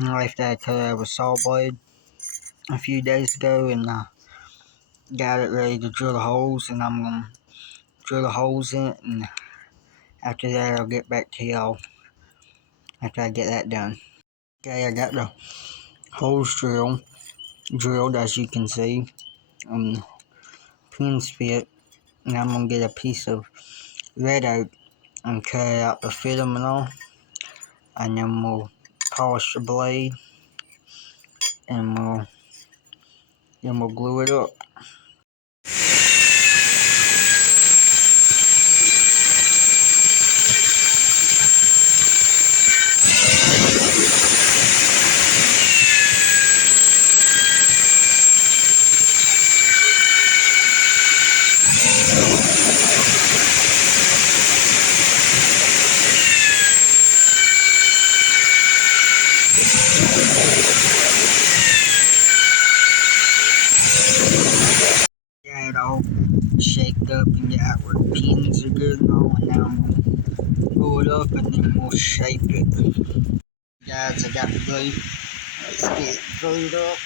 Knife that I cut out of a saw blade a few days ago, and got it ready to drill the holes, and I'm gonna drill the holes in it, and after that I'll get back to y'all after I get that done. Okay, I got the holes drilled as you can see, pins fit, and I'm gonna get a piece of red oak and cut out the fit them and all, and then we'll polish the blade, and we'll glue it up. Got it all shaped up and got where the pins are good and all, and now I'm gonna glue it up and then we'll shape it. Guys, I got the glue. Let's get it glued up.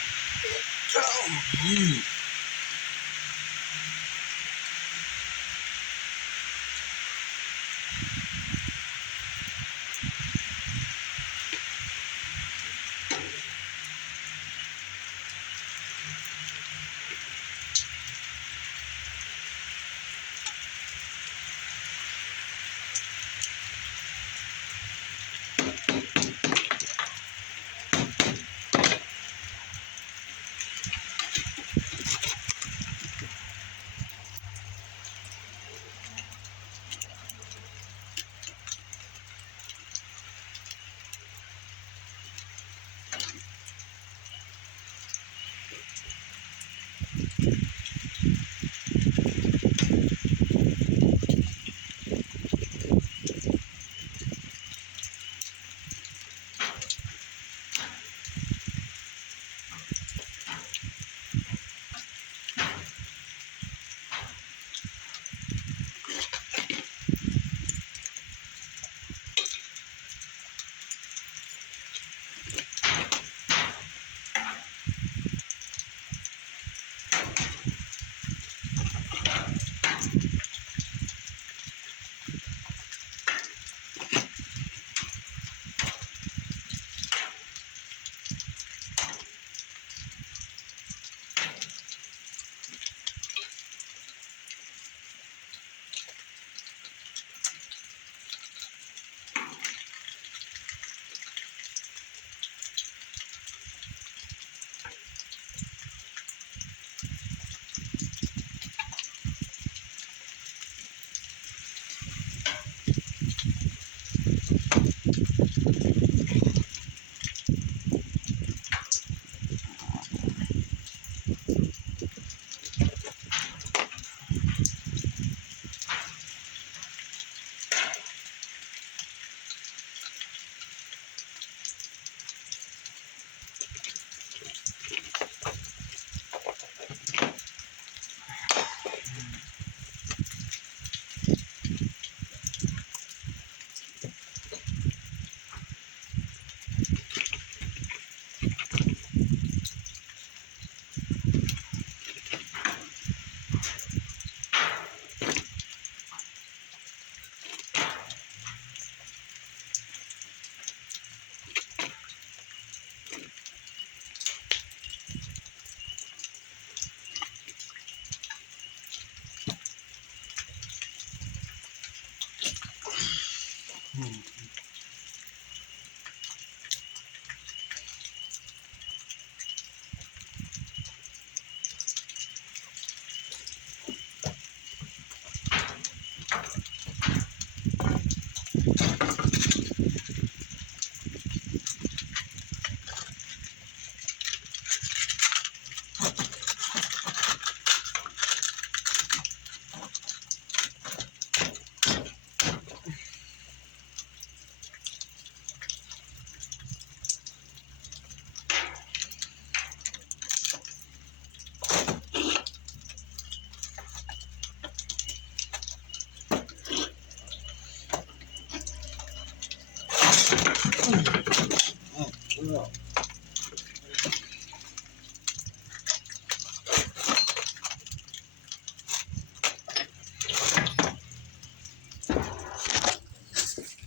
Oh,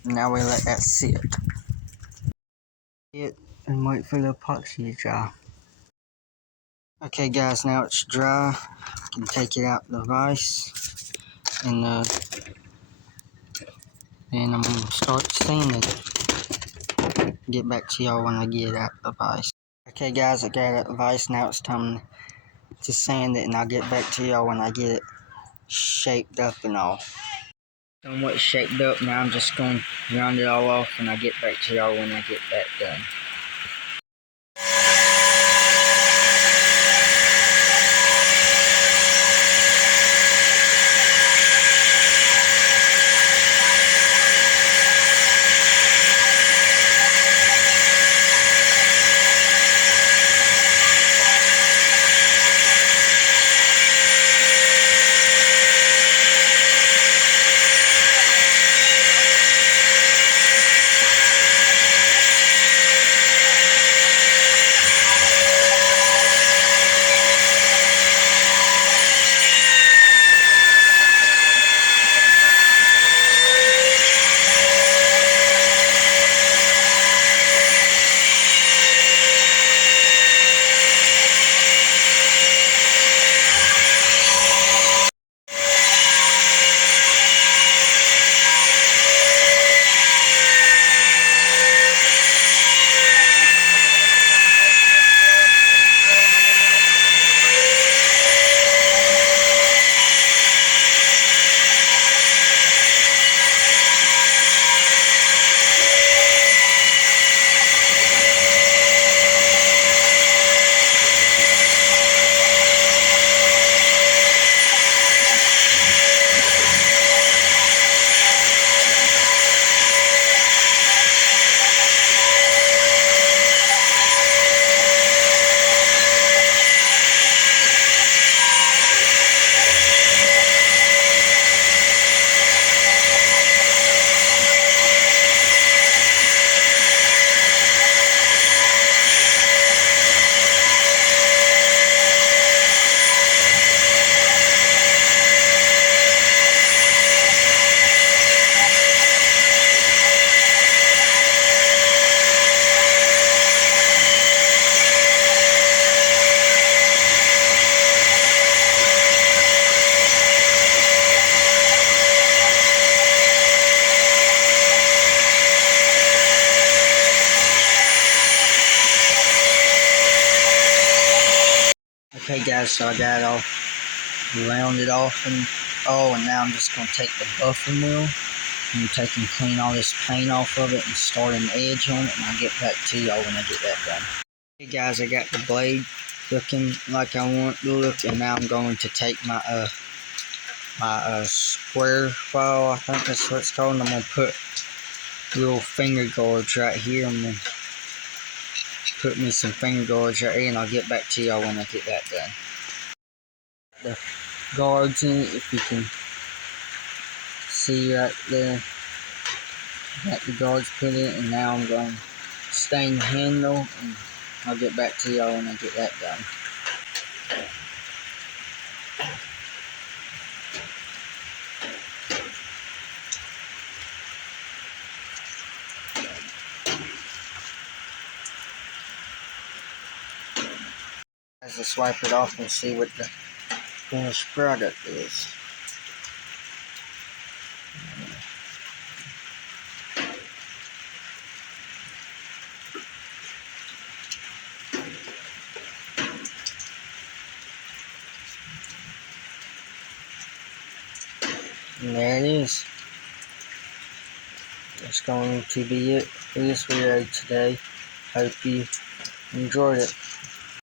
Now we let that sit. And wait for the epoxy to dry. Okay guys, now it's dry. You can take it out the vise. And then I'm going to start sanding. Get back to y'all when I get it out the vise. Okay guys, I got it out the vise. Now it's time to sand it, and I'll get back to y'all when I get it shaped up and all. Somewhat shaped up. Now I'm just going to round it all off, and I'll get back to y'all when I get that done. Okay guys, so I got it all rounded off and now I'm just going to take the buffer mill and take and clean all this paint off of it and start an edge on it, and I'll get back to y'all when I get that done. Okay guys, I got the blade looking like I want it to look, and now I'm going to take my square file, I think that's what it's called, and I'm going to put little finger guards right here. I'm going to put me some finger guards right here, and I'll get back to y'all when I get that done. The guards in it, if you can see right there, got the guards put in, and now I'm going to stain the handle, and I'll get back to y'all when I get that done. As I swipe it off and see what the finished product is. And there it is. That's going to be it for this video today. Hope you enjoyed it.